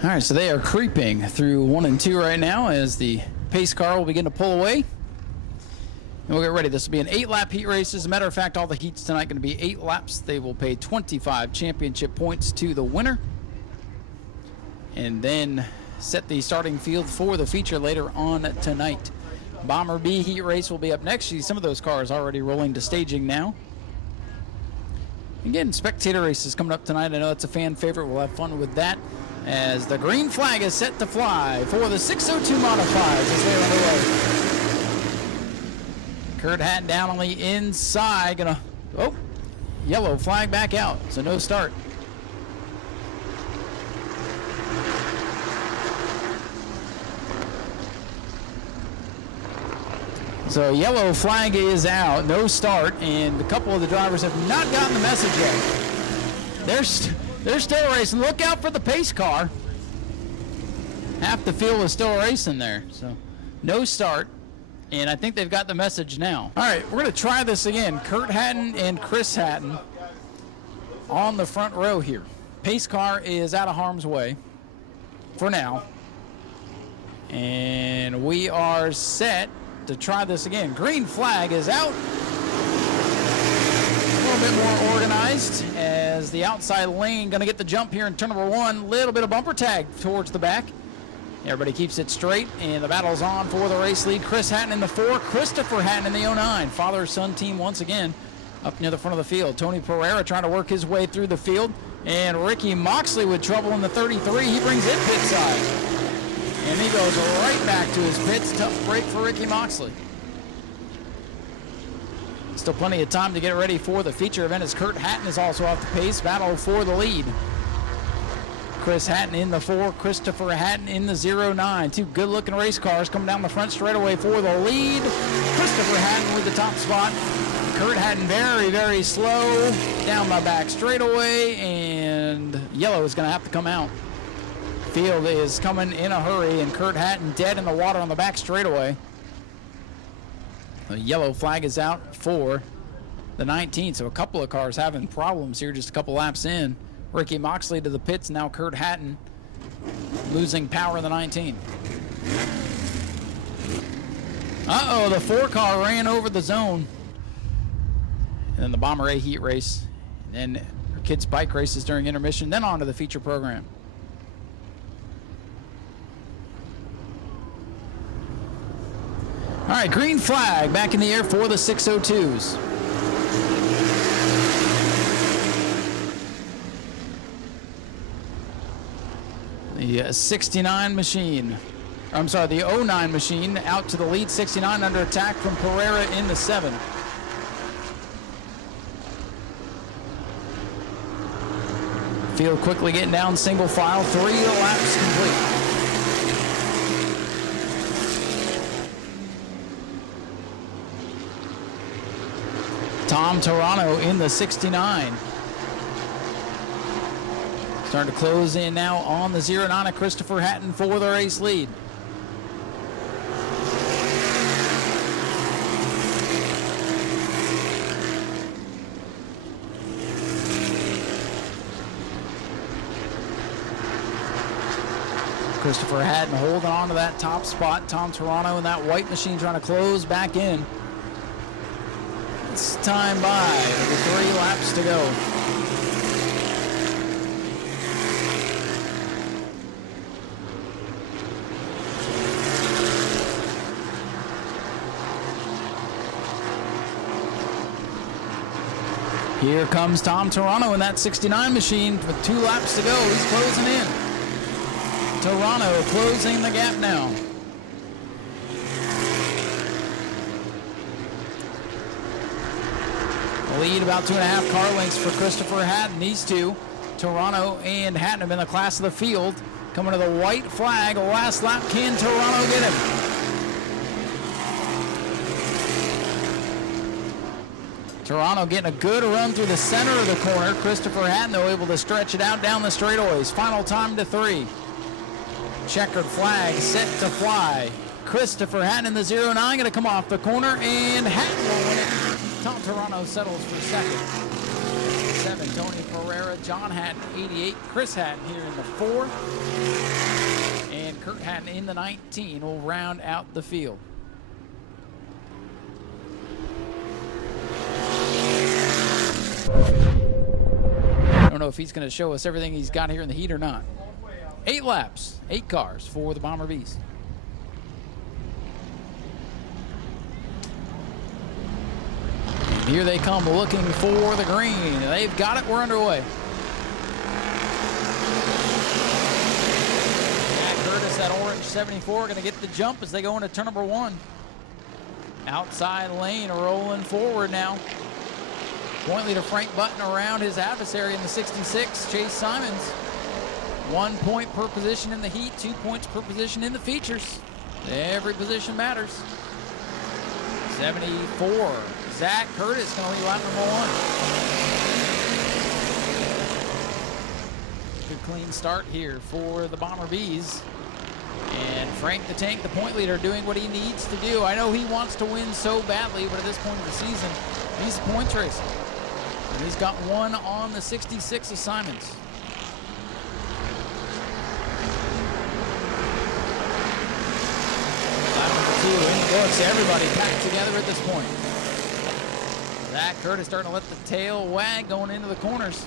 All right, so they are creeping through 1 and 2 right now as the pace car will begin to pull away. And we'll get ready. This will be an 8-lap heat race. As a matter of fact, all the heats tonight going to be 8 laps. They will pay 25 championship points to the winner. And then set the starting field for the feature later on tonight. Bomber B heat race will be up next. See some of those cars already rolling to staging now. Again, spectator races coming up tonight. I know it's a fan favorite. We'll have fun with that as the green flag is set to fly for the 602 modifieds as they're underway. Kurt Hatton down on the inside. Gonna, oh, yellow flag back out, so no start. So yellow flag is out, no start, and a couple of the drivers have not gotten the message yet. They're still racing. Look out for the pace car. Half the field is still racing there, so no start, and I think they've got the message now. All right, we're going to try this again. Kurt Hatton and Chris Hatton on the front row here. Pace car is out of harm's way for now, and we are set to try this again. Green flag is out. A little bit more organized as the outside lane going to get the jump here in turn number 1. Little bit of bumper tag towards the back. Everybody keeps it straight, and the battle's on for the race lead. Chris Hatton in the 4, Christopher Hatton in the 09. Father-son team once again up near the front of the field. Tony Pereira trying to work his way through the field, and Ricky Moxley with trouble in the 33. He brings it pit side. And he goes right back to his pits. Tough break for Ricky Moxley. Still plenty of time to get ready for the feature event as Kurt Hatton is also off the pace. Battle for the lead. Chris Hatton in the 4, Christopher Hatton in the 09. Two good-looking race cars coming down the front straightaway for the lead. Christopher Hatton with the top spot. Kurt Hatton very, very slow down the back straightaway, and yellow is going to have to come out. Field is coming in a hurry, and Kurt Hatton dead in the water on the back straightaway. The yellow flag is out for the 19, so a couple of cars having problems here just a couple laps in. Ricky Moxley to the pits, now Kurt Hatton losing power in the 19. Uh-oh, the 4 car ran over the zone. And then the Bomber A heat race, and then kids bike races during intermission, then on to the feature program. All right, green flag back in the air for the 602s. The 69 machine, I'm sorry, the 09 machine out to the lead. 69 under attack from Pereira in the 7. Field quickly getting down single file, 3 laps complete. Tom Toronto in the 69. Starting to close in now on the 09 of Christopher Hatton for the race lead. Christopher Hatton holding on to that top spot. Tom Toronto in that white machine trying to close back in. It's time by with 3 laps to go. Here comes Tom Toronto in that 69 machine with 2 laps to go. He's closing in. Toronto closing the gap now. Lead about 2.5 car lengths for Christopher Hatton. These two, Toronto and Hatton, have been the class of the field. Coming to the white flag. Last lap, can Toronto get him? Toronto getting a good run through the center of the corner. Christopher Hatton, though, able to stretch it out down the straightaways. Final time to 3. Checkered flag set to fly. Christopher Hatton in the 09 going to come off the corner, and Hatton will win it. Tom Toronto settles for second. 7, Tony Pereira. era. John Hatton, 88. Chris Hatton here in the 4. And Kurt Hatton in the 19 will round out the field. I don't know if he's going to show us everything he's got here in the heat or not. 8 laps, 8 cars for the Bomber Bees. Here they come looking for the green. They've got it. We're underway. Jack Curtis, that orange 74, going to get the jump as they go into turn number 1. Outside lane rolling forward now. Point leader Frank Button around his adversary in the 66, Chase Simons. 1 point per position in the heat, 2 points per position in the features. Every position matters. 74. Zach Curtis going to lead lap number 1. Good clean start here for the Bomber Bees. And Frank the Tank, the point leader, doing what he needs to do. I know he wants to win so badly, but at this point of the season, he's a points racer. And he's got 1 on the 66 of Simons. Lap number 2 in the books. Everybody packed together at this point. Zach Curtis starting to let the tail wag going into the corners.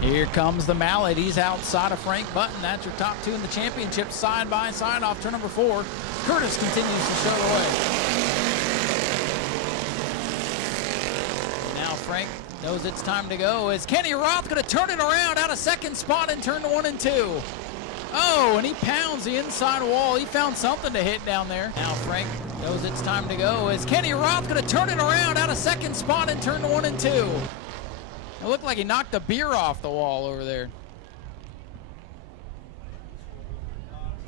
Here comes the Mallet. He's outside of Frank Button. That's your top 2 in the championship, side by side off turn number 4. Curtis continues to show the way. Now Frank knows it's time to go. Is Kenny Roth going to turn it around out of second spot in turn 1 and 2? Oh, and he pounds the inside wall. He found something to hit down there. Now Frank knows it's time to go. Is Kenny Roth going to turn it around out of second spot in turn 1 and 2? It looked like he knocked a beer off the wall over there.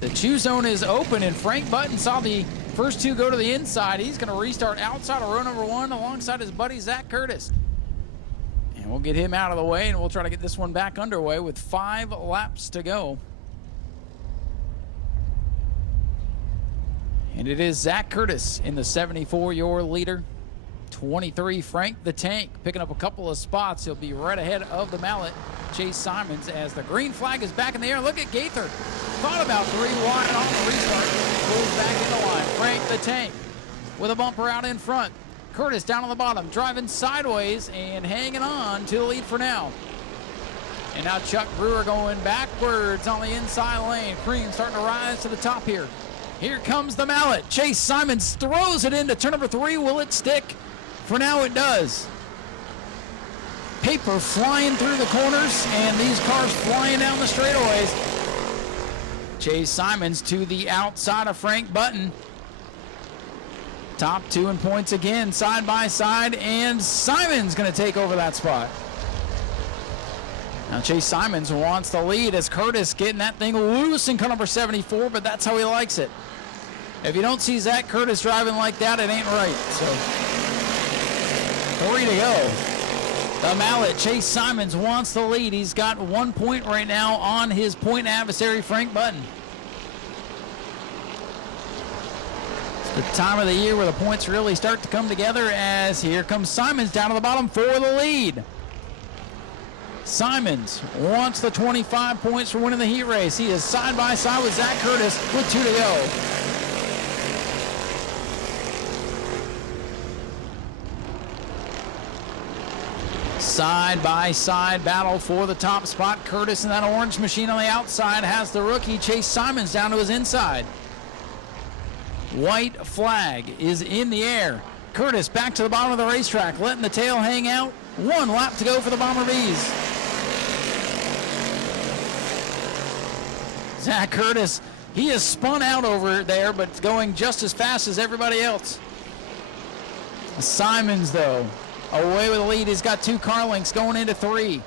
The chew zone is open, and Frank Button saw the first 2 go to the inside. He's going to restart outside of row number 1 alongside his buddy Zach Curtis. And we'll get him out of the way, and we'll try to get this one back underway with 5 laps to go. And it is Zach Curtis in the 74, your leader. 23, Frank the Tank, picking up a couple of spots. He'll be right ahead of the Mallet, Chase Simons, as the green flag is back in the air. Look at Gaither. Thought about 3 wide on the restart. Pulls back in the line. Frank the Tank with a bumper out in front. Curtis down on the bottom, driving sideways and hanging on to the lead for now. And now Chuck Brewer going backwards on the inside lane. Cream starting to rise to the top here. Here comes the Mallet. Chase Simons throws it into turn number 3. Will it stick? For now it does. Paper flying through the corners and these cars flying down the straightaways. Chase Simons to the outside of Frank Button. Top 2 in points again, side by side, and Simons going to take over that spot. Now Chase Simons wants the lead as Curtis getting that thing loose in car number 74, but that's how he likes it. If you don't see Zach Curtis driving like that, it ain't right. So 3 to go. The Mallet, Chase Simons, wants the lead. He's got 1 point right now on his point adversary, Frank Button. It's the time of the year where the points really start to come together, as here comes Simons down to the bottom for the lead. Simons wants the 25 points for winning the heat race. He is side by side with Zach Curtis with 2 to go. Side by side battle for the top spot. Curtis in that orange machine on the outside has the rookie Chase Simons down to his inside. White flag is in the air. Curtis back to the bottom of the racetrack, letting the tail hang out. 1 lap to go for the Bomber Bees. Zach Curtis, he has spun out over there, but going just as fast as everybody else. Simons, though, away with the lead. He's got 2 car lengths going into 3.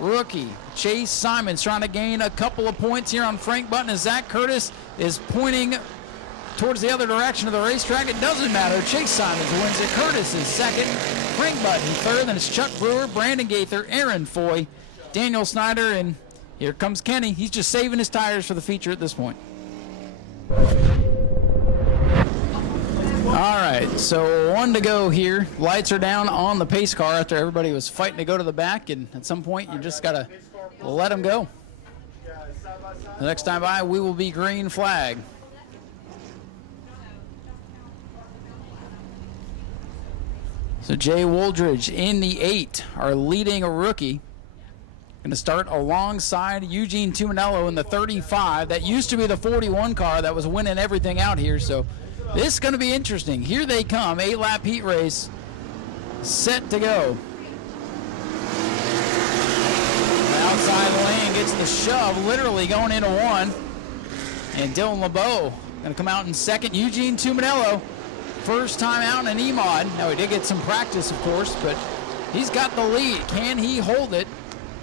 Rookie Chase Simons trying to gain a couple of points here on Frank Button as Zach Curtis is pointing towards the other direction of the racetrack. It doesn't matter. Chase Simons wins it. Curtis is second. Frank Button third. Then it's Chuck Brewer, Brandon Gaither, Aaron Foy, Daniel Snyder, and here comes Kenny. He's just saving his tires for the feature at this point. All right, so 1 to go here. Lights are down on the pace car after everybody was fighting to go to the back, and at some point you just gotta let them go. The next time by, we will be green flag. So Jay Woldridge in the 8 are leading a rookie. Going to start alongside Eugene Tuminello in the 35. That used to be the 41 car that was winning everything out here. So this is going to be interesting. Here they come, 8-lap heat race, set to go. The outside lane gets the shove, literally going into 1. And Dylan LeBeau going to come out in second. Eugene Tuminello, first time out in an E-Mod. Now, he did get some practice, of course, but he's got the lead. Can he hold it?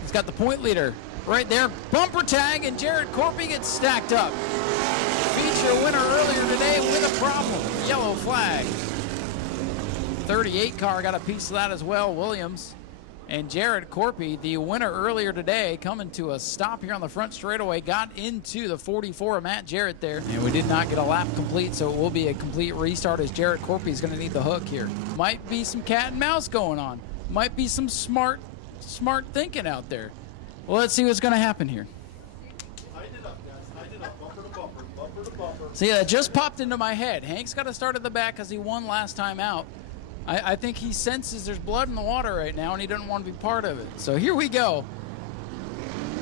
He's got the point leader right there. Bumper tag, and Jared Corpy gets stacked up. Feature winner earlier today with a problem. Yellow flag. 38 car got a piece of that as well, Williams. And Jared Corpy, the winner earlier today, coming to a stop here on the front straightaway, got into the 44 of Matt Jarrett there. And we did not get a lap complete, so it will be a complete restart as Jared Corpy is going to need the hook here. Might be some cat and mouse going on. Might be some smart thinking out there. Well, let's see what's going to happen here. See, that just popped into my head. Hank's got to start at the back because he won last time out. I think he senses there's blood in the water right now, and he doesn't want to be part of it. So here we go.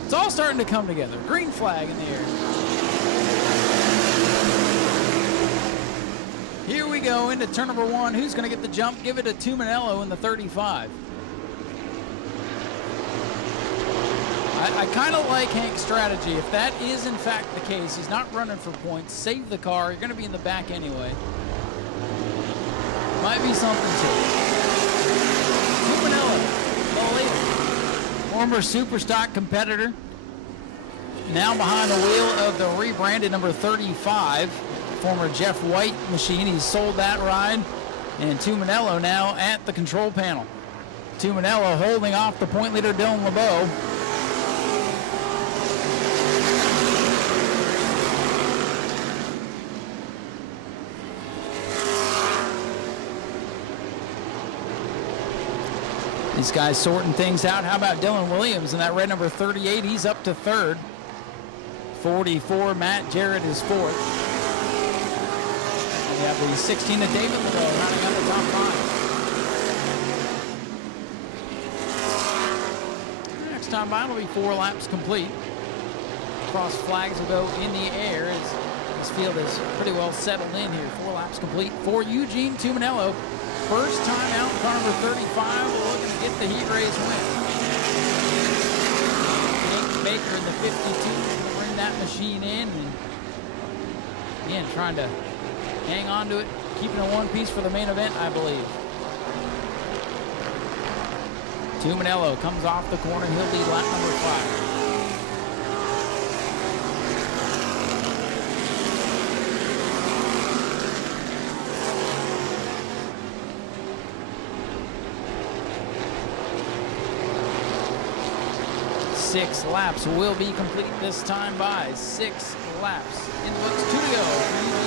It's all starting to come together. Green flag in the air. Here we go into turn number 1. Who's going to get the jump? Give it to Tuminello in the 35. I kind of like Hank's strategy. If that is in fact the case, he's not running for points. Save the car. You're going to be in the back anyway. Might be something to it. Tuminello, the leader. Former Superstock competitor. Now behind the wheel of the rebranded number 35. Former Jeff White machine. He's sold that ride. And Tuminello now at the control panel. Tuminello holding off the point leader, Dylan LeBeau. These guys sorting things out. How about Dylan Williams in that red number 38? He's up to 3rd. 44, Matt Jarrett is 4th. We have the 16 of David LeBeau rounding out the top 5. Next time by will be 4 laps complete. Cross flags will go in the air as this field is pretty well settled in here. 4 laps complete for Eugene Tuminello. First time out, car number 35, looking to get the heat race win. Nick Baker in the 52 to bring that machine in. And again, trying to hang on to it, keeping it one piece for the main event, I believe. Tuminello comes off the corner. He'll lead lap number 5. Six laps will be complete this time by 6 laps. In the books, 2 to go.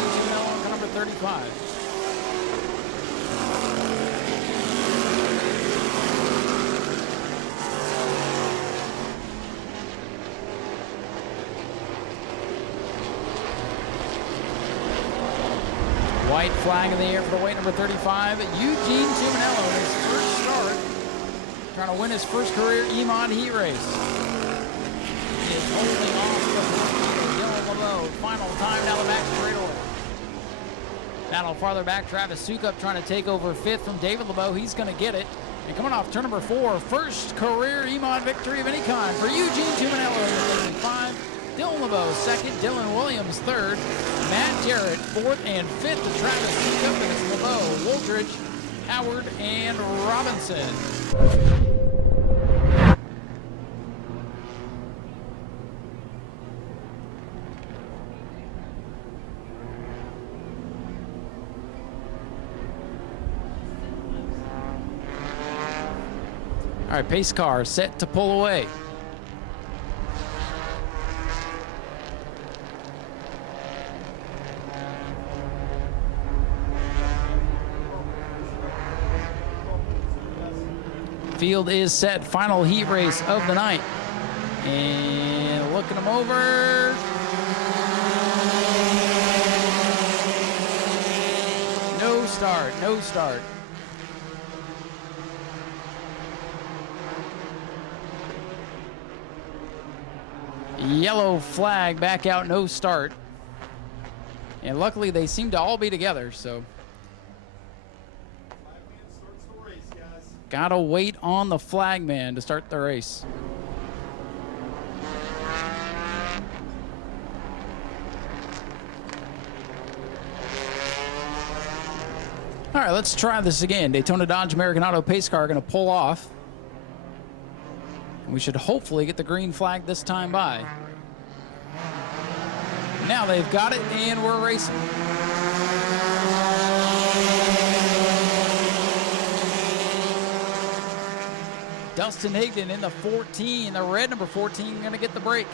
Eugene number 35. White flag in the air for the white number 35. Eugene Tuminello in his first start, trying to win his first career E-Mod heat race. Is holding off the Dylan LeBeau. Final time down the back straightaway. Battle farther back. Travis Sukup trying to take over 5th from David LeBeau. He's going to get it. And coming off turn number 4, first career E-Mod victory of any kind for Eugene Tuminello in the 35. Dylan LeBeau 2nd. Dylan Williams 3rd. Matt Jarrett 4th and 5th to Travis Sukup. And it's LeBeau, Woldridge, Howard, and Robinson. All right, pace car set to pull away. Field is set. Final heat race of the night. And looking them over. No start, no start. Yellow flag back out, no start. And luckily they seem to all be together, so. Gotta wait on the flagman to start the race. All right, let's try this again. Daytona Dodge American Auto pace car going to pull off. We should hopefully get the green flag this time by. Now they've got it, and we're racing. Dustin Higdon in the 14, the red number 14, going to get the break.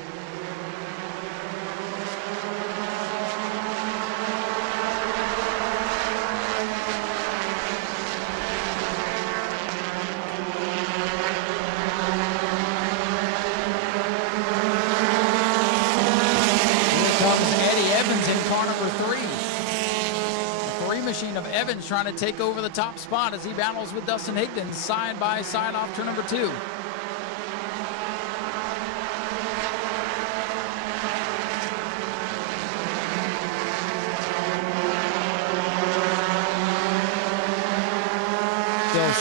Machine of Evans trying to take over the top spot as he battles with Dustin Higdon side by side off turn number 2. Go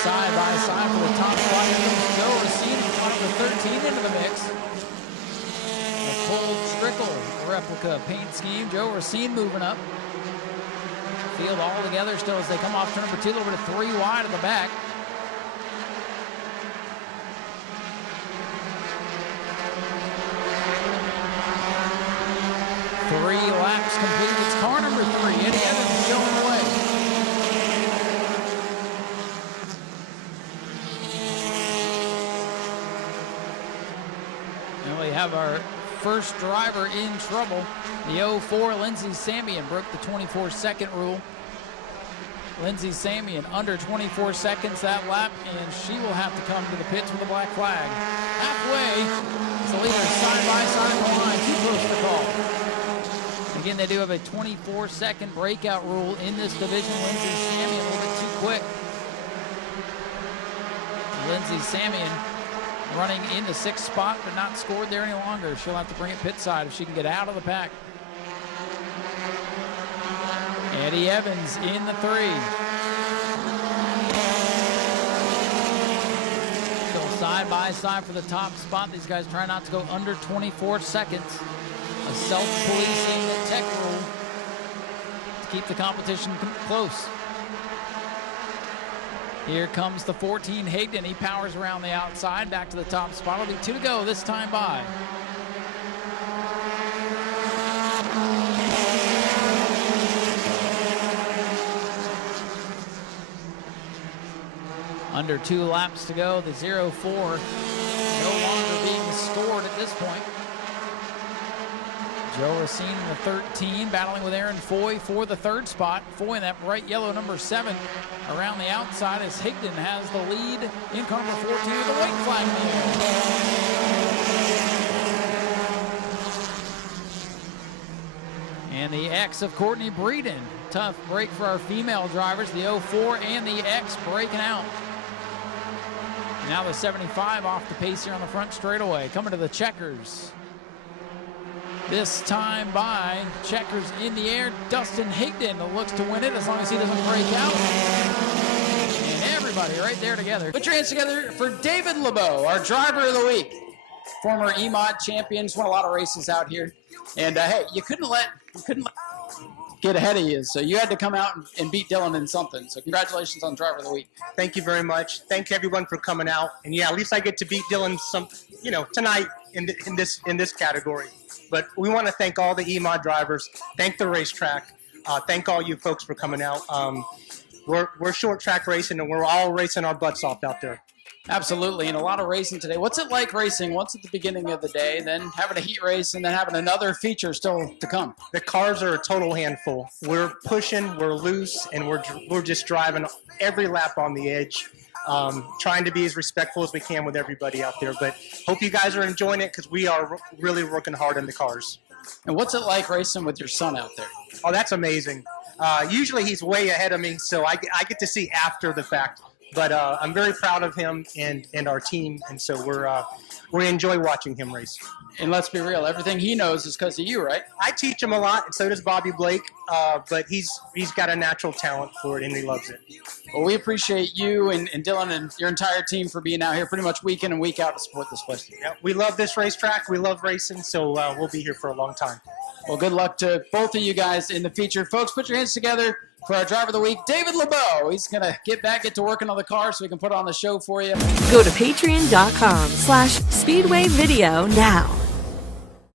side by side for the top spot. Here comes Joe Racine in front of the 13 into the mix. A Cold Trickle replica paint scheme. Joe Racine moving up. Field all together still as they come off turn number 2, a little bit of 3 wide at the back. Three laps complete. It's car number 3. Eddie Evans showing the way. And we have our first driver in trouble. The 04, Lindsey Samian, broke the 24-second rule. Lindsey Samian under 24 seconds that lap, and she will have to come to the pits with a black flag. Halfway, the leaders side by side on the line, too close to call. Again, they do have a 24-second breakout rule in this division. Lindsey Samian a little bit too quick. Lindsey Samian running in the 6th spot, but not scored there any longer. She'll have to bring it pit side if she can get out of the pack. Eddie Evans in the 3. Go side by side for the top spot. These guys try not to go under 24 seconds. A self-policing tech rule to keep the competition close. Here comes the 14, Higdon. He powers around the outside, back to the top spot. It'll be 2 to go this time by. Under 2 laps to go. The 04 no longer being scored at this point. Joe Racine in the 13, battling with Aaron Foy for the 3rd spot. Foy in that bright yellow number 7 around the outside as Higdon has the lead in car number 14 with the white flag. And the X of Courtney Breeden. Tough break for our female drivers. The 04 and the X breaking out. Now the 75 off the pace here on the front straightaway. Coming to the checkers. This time by checkers in the air. Dustin Higdon looks to win it as long as he doesn't break out. And everybody right there together. Put your hands together for David LeBeau, our driver of the week. Former EMOD champion, just won a lot of races out here. And hey, you couldn't let get ahead of you, so you had to come out and beat Dylan in something. So congratulations on driver of the week. Thank you very much. Thank everyone for coming out. And yeah, at least I get to beat Dylan tonight in this category. But we want to thank all the EMOD drivers. Thank the racetrack. Thank all you folks for coming out. We're short track racing, and we're all racing our butts off out there. Absolutely, and a lot of racing today. What's it like racing once at the beginning of the day, then having a heat race, and then having another feature still to come? The cars are a total handful. We're pushing, we're loose, and we're just driving every lap on the edge. trying to be as respectful as we can with everybody out there. But hope you guys are enjoying it because we are really working hard in the cars. And what's it like racing with your son out there? Oh, that's amazing. Usually he's way ahead of me, so I get to see after the fact. But I'm very proud of him and our team, and so we enjoy watching him race. And let's be real, everything he knows is because of you, right? I teach him a lot, and so does Bobby Blake. But he's got a natural talent for it, and he loves it. Well, we appreciate you and Dylan and your entire team for being out here pretty much week in and week out to support this festival. Yeah, we love this racetrack. We love racing, so we'll be here for a long time. Well, good luck to both of you guys in the feature. Folks, put your hands together for our driver of the week, David LeBeau. He's going to get to working on the car so we can put on the show for you. Go to patreon.com/Speedway Video now.